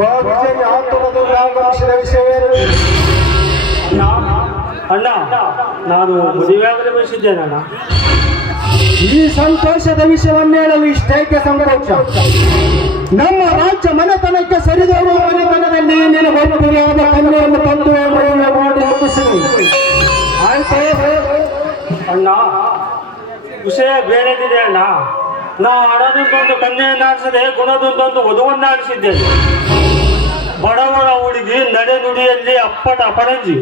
ಬಾಬುಜಿಗೆ ಆತುರದಲ್ಲಿ ಆಗಮಿಸಿದ ವಿಷಯವೇನು? ಅಣ್ಣ, ನಾನು ಮದುವೆಯಾಗಲು ಬಯಸಿದ್ದೇನೆ ಅಣ್ಣ. ಈ ಸಂತೋಷದ ವಿಷಯವನ್ನು ಹೇಳಲು ಇಷ್ಟೇಕೆ ಸಂಕೋಚ? ನಮ್ಮ ರಾಜ್ಯ ಮನೆತನಕ್ಕೆ ಸರಿದೋರುವ ಮನೆತನದಲ್ಲಿ ನಿನಗೊಬ್ಬರಾದ ಕನ್ಯೆಯನ್ನು ತಂದು ಮದುವೆ ಮಾಡಿ ಮುಗಿಸಿದೆ. ಆಯ್ತು ಅಣ್ಣ, ವಿಷಯ ಬೇರೆದಿದೆ ಅಣ್ಣ. ನಾ ಹಣದಿಂದೊಂದು ಕನ್ಯೆಯನ್ನಾಡಿಸದೆ ಗುಣದಿಂದೊಂದು ವಧುವನ್ನ ಆಡಿಸಿದ್ದೇನೆ. ಬಡವರ ಹುಡುಗಿ ನಡೆ ನುಡಿಯಲ್ಲಿ ಅಪ್ಪಟ ಅಪರಂಜಿ.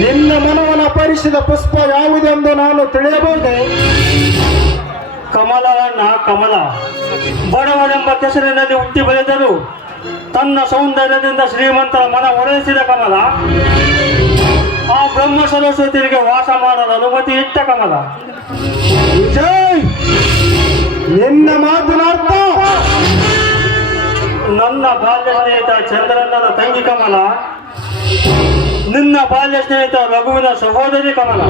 ನಿನ್ನ ಮನವನ್ನು ಅಪಹರಿಸಿದ ಪುಷ್ಪ ಯಾವುದೆಂದು ನಾನು ತಿಳಿಯಬಹುದೇ? ಕಮಲ ಅಣ್ಣ, ಕಮಲ. ಬಡವರೆಂಬ ಕೆಸರಿನಲ್ಲಿ ಹುಟ್ಟಿ ಬೆಳೆದರು. ತನ್ನ ಸೌಂದರ್ಯದಿಂದ ಶ್ರೀಮಂತರ ಮನ ಒರೆಸಿದ ಕಮಲ. ಆ ಬ್ರಹ್ಮ ಸರಸ್ವತಿಗೆ ವಾಸ ಮಾಡಲು ಅನುಮತಿ ಇಟ್ಟ ಕಮಲ. ವಿಜಯ್, ನಿನ್ನ ಮಾತನಾಡ್ತ ನನ್ನ ಬಾಲ್ಯ ಸ್ನೇಹಿತ ಚಂದ್ರಣ್ಣನ ತಂಗಿ ಕಮಲ. ನಿನ್ನ ಬಾಲ್ಯ ಸ್ನೇಹಿತ ರಘುವಿನ ಸಹೋದರಿ ಕಮಲ.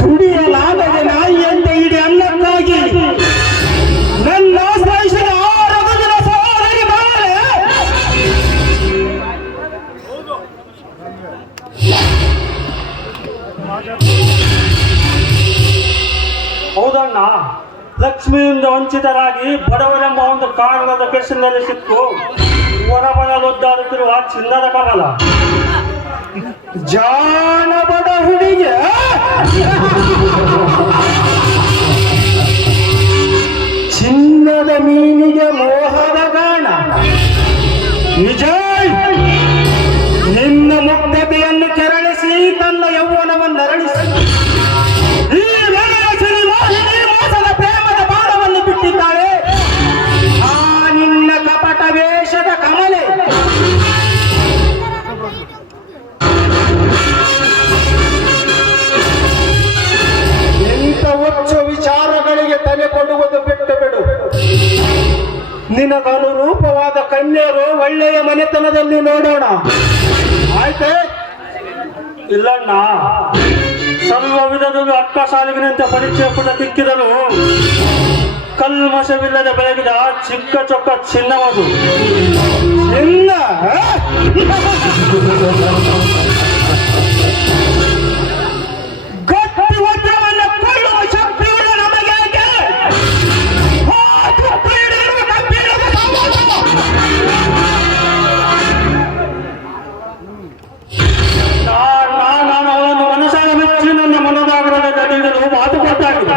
ದುಡಿಯಲಾಗದೆ ನಾಯಿಯಂತೆ ಇಡೀ ಅನ್ನಕ್ಕಾಗಿ ನನ್ನ ಆಶ್ರಯಿಸಿದ ಆ ರಘುವಿನ ಸಹೋದರಿ ಕಮಲೆ. ಹೌದಣ್ಣ, ಲಕ್ಷ್ಮಿಯಿಂದ ವಂಚಿತರಾಗಿ ಬಡವರೆಂಬ ಒಂದು ಕಾರಣದ ಕೆಸರಿನಲ್ಲಿ ಸಿಕ್ಕು ಹೊರಬರಲೊದ್ದಾಡುತ್ತಿರುವ ಚಿನ್ನದ ಕಮಲ. ಜಾನಬಡ ಹುಡುಗಿ, ಚಿನ್ನದ ಮೀನಿಗೆ ಮೋಹದ ಗಾಣ. ವಿಜಯ್, ನಿನ್ನ ಮುಗ್ಧತೆಯನ್ನು ಕೆರಳಿಸಿ ತನ್ನ ಯೌವನವನ್ನು ಅರಳಿಸಿ ಈ ವೇಗರಸಿರಿ ಮೋಹಿನಿ ಮೋಸದ ಪ್ರೇಮದ ಬಾಣವನ್ನು ಬಿಟ್ಟಿದ್ದಾಳೆ ಆ ನಿನ್ನ ಕಪಟ ವೇಷದ ಕಮಲೆ. ಎಂಥ ಹುಚ್ಚು ವಿಚಾರಗಳಿಗೆ ತಲೆ ಕೊಡುವುದು ಬಿಟ್ಟು ಬಿಡು. ನಿನಗನುರೂಪವಾದ ಕನ್ಯರು ಒಳ್ಳೆಯ ಮನೆತನದಲ್ಲಿ ನೋಡೋಣ, ಆಯ್ತೆ? ಇಲ್ಲಣ್ಣ, ಸರ್ವ ವಿಧದಲ್ಲೂ ಅಕ್ಕ ಸಾಲಿಗಿನಂತೆ ಪರಿಚಯ ಪುಟ ತಿಕ್ಕಿದರು. ಕಲ್ಮಶವಿಲ್ಲದೆ ಬೆಳಗಿದ ಚಿಕ್ಕ ಚೊಕ್ಕ ಚಿನ್ನವದು. ಚಿನ್ನ ಗಟ್ಟಿ ವಜ್ರವನ್ನು ಕೊಳ್ಳುವ ಶಕ್ತಿಯುಳ್ಳ ನಮಗೆ ಯಾಕೆ? ನಾನು ಅವರನ್ನು ಮನಸಾರ ಮೆಚ್ಚಿ ನನ್ನ ಮನದಾಗರದ ಜಡಿಗಳು ಮಾತು ಕೊಟ್ಟಾಗಿದೆ.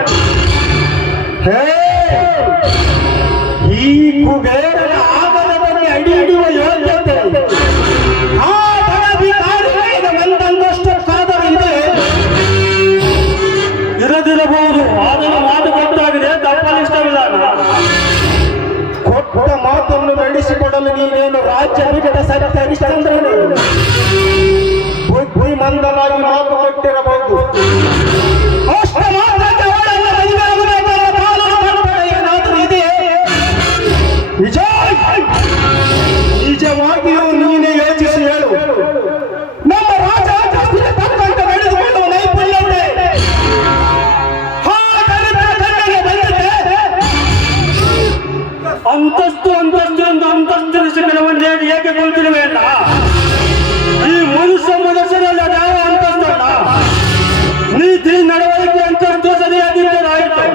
ಈ ಕುಬೇರನ ಆಗರದಲ್ಲಿ ಅಡಿ ಹಿಡಿಯುವ ಯೋಗ್ಯತೆ ಆ ಧನಾಧಿಕಾರಿಗಳಿಗೆ ಒಂದೊಂದಷ್ಟು ಸಾಧನ ಇದೆ. ಇರದಿರಬಹುದು, ಆದರೂ ಮಾತು ಕೊಟ್ಟಾಗಿದೆ, ತಪ್ಪಲಿಷ್ಟವಿಲ್ಲ. ಕೊಟ್ಟ ಮಾತನ್ನು ನಡೆಸಿಕೊಡಲು ನೀನೇನು ರಾಜ್ಯ ಬಿಟ್ಟದ ಸತ್ಯ ಹರಿಶ್ಚಂದ್ರನೇ? ಬುದ್ಧಿ ಮಂದವಾಗಿ ಮಾತು ಕೊಟ್ಟಿರಬಹುದು. ಅಷ್ಟ ಮಾತ್ರಕ್ಕೆ ಅವಳನ್ನು ಮದುವೆಯಾಗಬೇಕಾದ ಕಾನೂನು ಕಟ್ಟಡ ಏನಾದರೂ ಇದೆಯೇ? ವಿಜಯ್, ನಿಜವಾಗಿಯೂ ನೀನೇ ಯೋಚಿಸಿ ಹೇಳು. ನಮ್ಮ ರಾಜ ತಕ್ಕಂತೆ ನಡೆದುಕೊಳ್ಳುವ ನೈಪುಣ್ಯತೆ ಅಂತಸ್ತು ಅಂತಸ್ತು ಎಂದು ಅಂತಸ್ತು ಕೆಲವೊಂದು ಏಕೆ ಕೊಲ್ತಿರುವೆಯಲ್ಲ? ಈ ಮನುಷ್ಯ ಮನಸ್ಸಿನಲ್ಲಿ ಅದ್ಯಾವ ಅಂತಸ್ತಲ್ಲ? ನೀತಿ ನಡವಳಿಕೆ ಅಂತಸ್ತು ಸರಿಯಾಗಿದ್ದರೆ ಆಯ್ತು.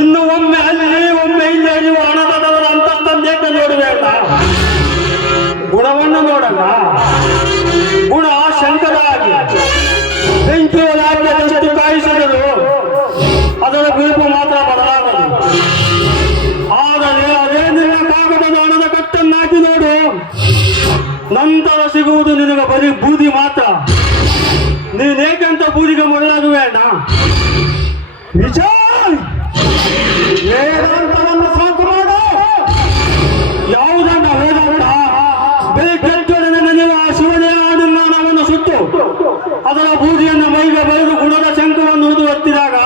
ಇನ್ನು ಒಮ್ಮೆ ಅಲ್ಲಿ ಒಮ್ಮೆ ಇಲ್ಲಿ ನೀವು ಹಣದ ಅಂತಸ್ತನ್ನು ಏಕೆ ನೋಡುವೆಯಲ್ಲ? ಗುಣವನ್ನು ನೋಡಲ್ಲ. ಗುಣ ಶಂಕರ ಆಗಿ ಬೆಂಕಿಯೊಳಗೆ ಕಾಯಿಸಿದರು ಅದರ ಗುರುಪು ಮಾತ್ರ ಬದಲಾಗದು. ಆದರೆ ಅದೇ ನಿನ್ನ ಕಾಗದದ ಹಣದ ಕಟ್ಟನ್ನಾಕಿ ನೋಡು, ನಂತರ ಸಿಗುವುದು ನಿನಗೆ ಬರೀ ಬೂದಿ ಮಾತ್ರ. ನೀನೇಕಂತ ಬೂದಿಗೆ ಮುಳ್ಳಾಗುವೆ ಅಣ್ಣ? ವಿಜಯ್, ವೇದಾಂತವನ್ನು ಸಾಕು ಮಾಡು. ಯಾವುದನ್ನ ವೇದಾಂತ? ಬೆಳಿಗ್ಗೆ ನೀವು ಆ ಶಿವನೇ ಆನಂದವನ್ನು ಸುಟ್ಟು ಅದರ ಬೂದಿಯನ್ನು ಮೈಗೆ ಬರೆದು ಗುಣದ ಶಂಕವನ್ನು ಊದು ಹತ್ತಿದಾಗ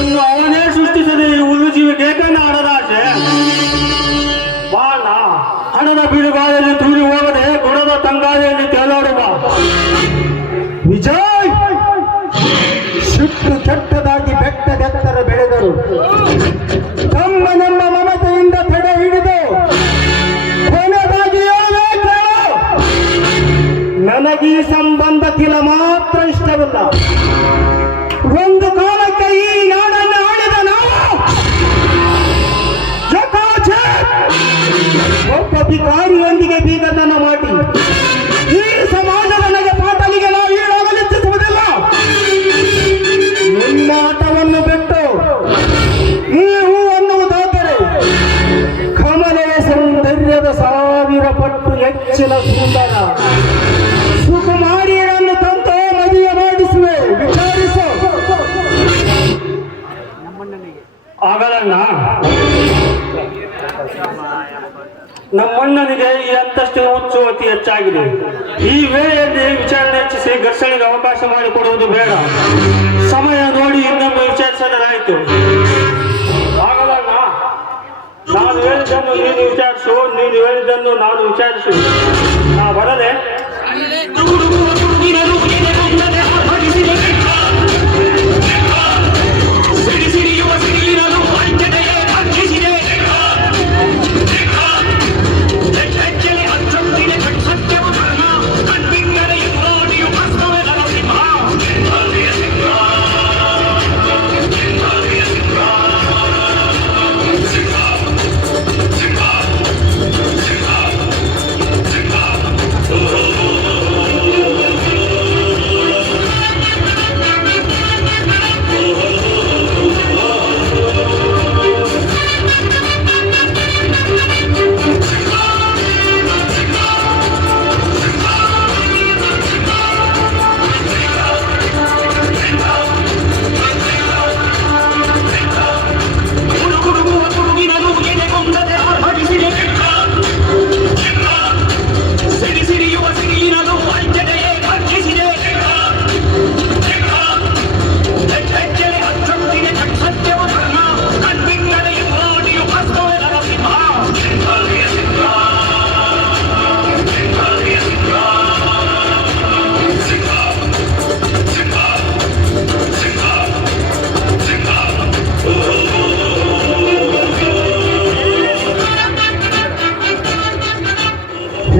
ಇನ್ನು ಅವನೇ ಸೃಷ್ಟಿಸದೆ ಈ ಬಿಟ್ಟು ಕೆಟ್ಟದಾಗಿ ಬೆಟ್ಟದೆತ್ತರ ಬೆಳೆದರು. ತಮ್ಮ ನಮ್ಮ ಮಮತೆಯಿಂದ ತಡೆ ಹಿಡಿದು ಕೊನೆದಾಗಿ ಹೇಳುವೆ ಕೇಳು. ನನಗೀ ಸಂಬಂಧ ತಿಲ ಮಾತ್ರ ಇಷ್ಟವಿಲ್ಲ. ಒಂದು ಕಾಲಕ್ಕೆ ಈ ನಾಡನ್ನು ಆಳಿದ ನಾವು ಒಬ್ಬ ಭಿಕಾರಿಯೊಂದಿಗೆ ಬೀಗತನ ಮಾಡಿ ಈ ಸಮಾಜದ ನಗೆ ಪಾಟಲಿಗೆ ನಾವು ಈಡಾಗಲಿಚ್ಛಿಸುವುದಿಲ್ಲ. ನಿಮ್ಮ ಆಟವನ್ನು ಬಿಟ್ಟು ನೀವು ಅನ್ನುವುದಾದರೆ ಕಮಲೆಯ ಸೌಂದರ್ಯದ 1000 ಪಟ್ಟು ಹೆಚ್ಚಿನ ಸುಂದರ ಸುಕುಮಾರಿಯರನ್ನು ತಂದು ಮದುವೆ ಮಾಡಿಸುವೆ. ವಿಚಾರಿಸು. ಆಗಲಣ್ಣ, ನಮ್ಮಣ್ಣನಿಗೆ ಈ ಅಂತಸ್ತಿನ ಹುಚ್ಚು ಅತಿ ಹೆಚ್ಚಾಗಿದೆ. ಈ ವೇಳೆಯಲ್ಲಿ ವಿಚಾರಣೆ ಹೆಚ್ಚಿಸಿ ಘರ್ಷಣೆಗೆ ಅವಕಾಶ ಮಾಡಿಕೊಡುವುದು ಬೇಡ. ಸಮಯ ನೋಡಿ ಇನ್ನೊಮ್ಮೆ ವಿಚಾರಿಸಲಾಯಿತು. ಆಗಲಣ್ಣ, ನಾನು ಹೇಳಿದ್ದನ್ನು ನೀನು ವಿಚಾರಿಸು, ನೀನು ಹೇಳಿದ್ದನ್ನು ನಾನು ವಿಚಾರಿಸು. ನಾ ಬರದೆ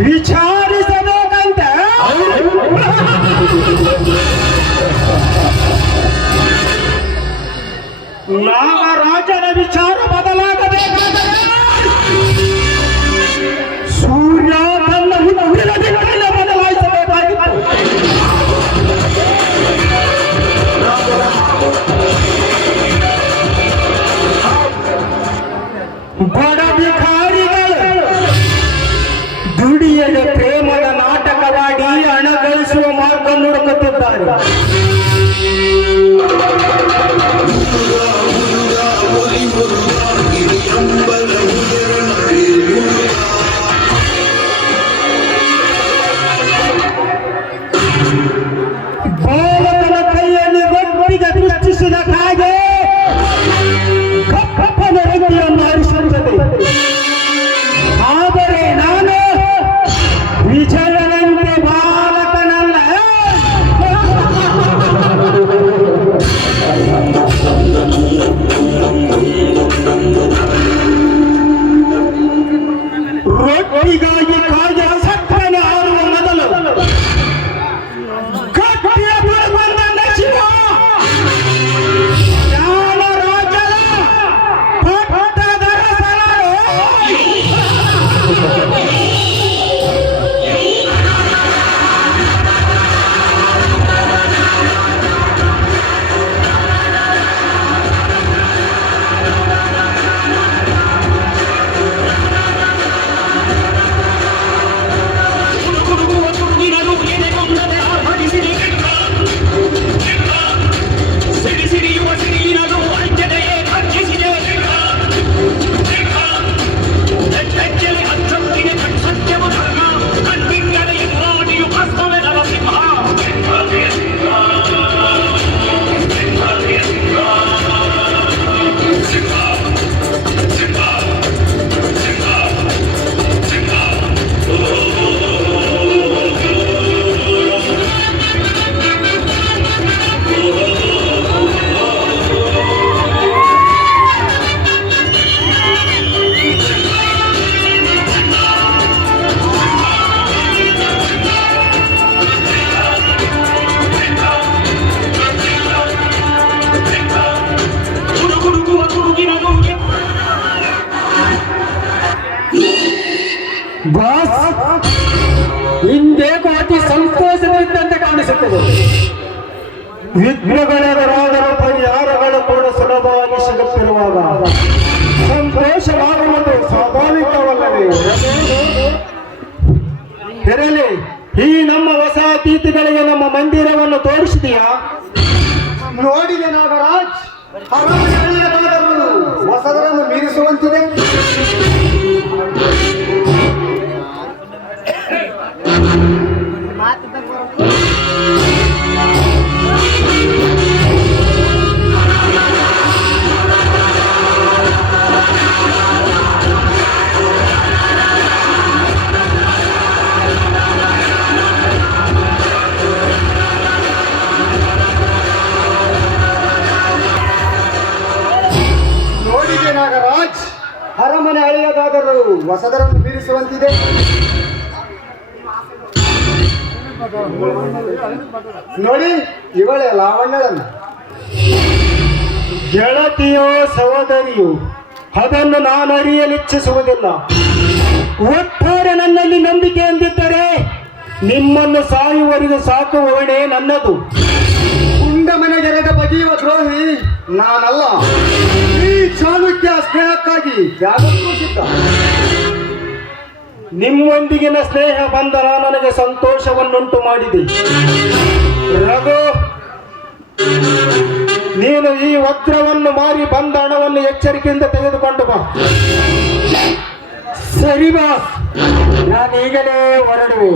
ವಿಚಾರಿಸಬೇಕಂತ ನಾಗರಾಜನ ವಿಚಾರ ಬದಲಾಗಬೇಕಾದರೆ ಸೂರ್ಯ ತನ್ನ ಹುಟ್ಟಿನ ದಿನಗಳನ್ನು ಬದಲಾಯಿಸಬೇಕಾಗಿತ್ತು. ಬಡ ಭಿಕಾರಿಗಳು ದುಡಿಯದ ಪ್ರೇಮದ ನಾಟಕವಾಡಿ ಹಣ ಗಳಿಸುವ ಮಾರ್ಗ ಹುಡುಕುತ್ತಿದ್ದಾರೆ. ಬಾಲಕನ ಕೈಯಲ್ಲಿ ರೊಟ್ಟಿಗೆ ದೃಷ್ಟಿಸಿದ ಕಾಗೆ ಕಪ್ಪನ ರೊಟ್ಟಿಯನ್ನು ಹರಿಸುತ್ತದೆ. ಆದರೆ ನಾನು ವಿಜಯನಂತೆ ಬಾಲಕನಲ್ಲ. ರೊಟ್ಟಿಗಾಗಿ ಕಾಗೆ ಸಕ್ಕನೆ ಹಾರುವ ಮೊದಲು ಗಟ್ಟಿಯ ಬಲಬಂದ ಶಿವ ನನಗೆ. ವಿಘ್ನಗಳೆದುರಾದರೂ ಪರಿಹಾರಗಳು ಕೂಡ ಸುಲಭವಾಗಿ ಸಿಗುತ್ತಿರುವಾಗ ಸಂತೋಷವಾಗುವುದು ಸ್ವಾಭಾವಿಕವಲ್ಲವೇ? ಇರಲಿ, ಈ ನಮ್ಮ ಹೊಸ ಅತಿಥಿಗಳಿಗೆ ನಮ್ಮ ಮಂದಿರವನ್ನು ತೋರಿಸಿದೆಯಾ? ನೋಡಿದೆ ನಾಗರಾಜ್, ಅರಮನೆಯಲ್ಲಿಯದಾದರೂ ಹೊಸದರನ್ನು ಮೀರಿಸುವಂತಿದೆ. ನೋಡಿದೆ ನಾಗರಾಜ್, ಅರಮನೆ ಹಳೆಯದಾದರೂ ಹೊಸದರನ್ನು ಮೀರಿಸುವಂತಿದೆ. ನೋಡಿ, ಇವಳೆ ಲಾವಣ್ಯಳನ್ನು. ಗೆಳತಿಯೋ ಸಹೋದರಿಯೋ ಅದನ್ನು ನಾನು ಅರಿಯಲಿಚ್ಛಿಸುವುದಿಲ್ಲ. ಒಟ್ಟಾರೆ ನನ್ನಲ್ಲಿ ನಂಬಿಕೆ ಎಂದಿದ್ದರೆ ನಿಮ್ಮನ್ನು ಸಾಯುವವರೆಗೂ ಸಾಕುವವನೇ ನನ್ನದು. ಉಂಡ ಮನೆಗೆರೆದ ಬಗೆಯುವ ದ್ರೋಹಿ ನಾನಲ್ಲ. ಈ ಚಾಣಕ್ಯ ಸ್ನೇಹಕ್ಕಾಗಿ ಯಾವತ್ತೂ ಸಿದ್ಧ. ನಿಮ್ಮೊಂದಿಗಿನ ಸ್ನೇಹ ಬಂಧನ ನನಗೆ ಸಂತೋಷವನ್ನುಂಟು ಮಾಡಿದೆ. ರಘು, ನೀನು ಈ ವಜ್ರವನ್ನು ಮಾರಿ ಬಂದ ಹಣವನ್ನು ಎಚ್ಚರಿಕೆಯಿಂದ ತೆಗೆದುಕೊಂಡು ಬಾ. ಸರಿ ಬಾಸ್, ನಾನು ಈಗಲೇ ಹೊರಡುವೆ.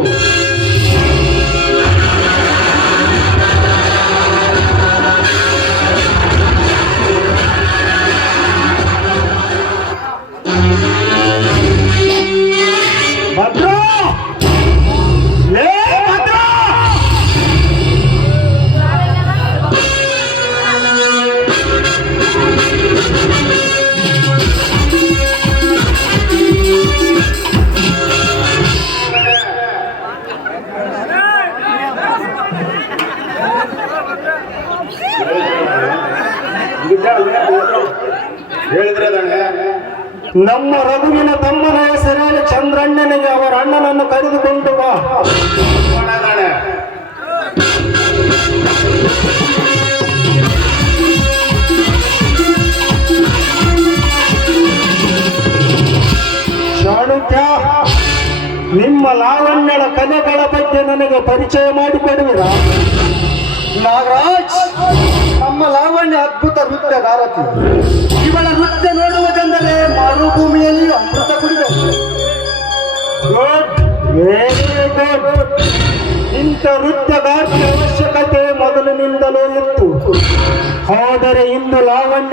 ಭದ್ರ, ಲೇ ಭದ್ರ! ಹೇಳಿದ್ರೆ ನಮ್ಮ ರಘುವಿನ ತಮ್ಮನ ಹೆಸರಾದ ಚಂದ್ರಣ್ಣನಿಗೆ ಅವರ ಅಣ್ಣನನ್ನು ಕರೆದುಕೊಂಡು ಬಾ. ಚಾಣಕ್ಯ, ನಿಮ್ಮ ಲಾವಣ್ಯಳ ಕಲೆಗಳ ಬಗ್ಗೆ ನನಗೆ ಪರಿಚಯ ಮಾಡಿಕೊಡುವಿರಾ? ನಾಗರಾಜ್, ನಮ್ಮ ಲಾವಣ್ಯ ಅದ್ಭುತ ನೃತ್ಯಗಾರತಿ. ಇವಳ ನೃತ್ಯ ನೋಡುವುದೆಂದರೆ ಮರುಭೂಮಿಯಲ್ಲಿ ಅಮೃತ ಕುಡಿದ. Good, very good. ಇಂಥ ನೃತ್ಯಗಾರನ ಅವಶ್ಯಕತೆ ಮೊದಲಿನಿಂದಲೂ ಇತ್ತು. ಆದರೆ ಇಂದು ಲಾವಣ್ಯ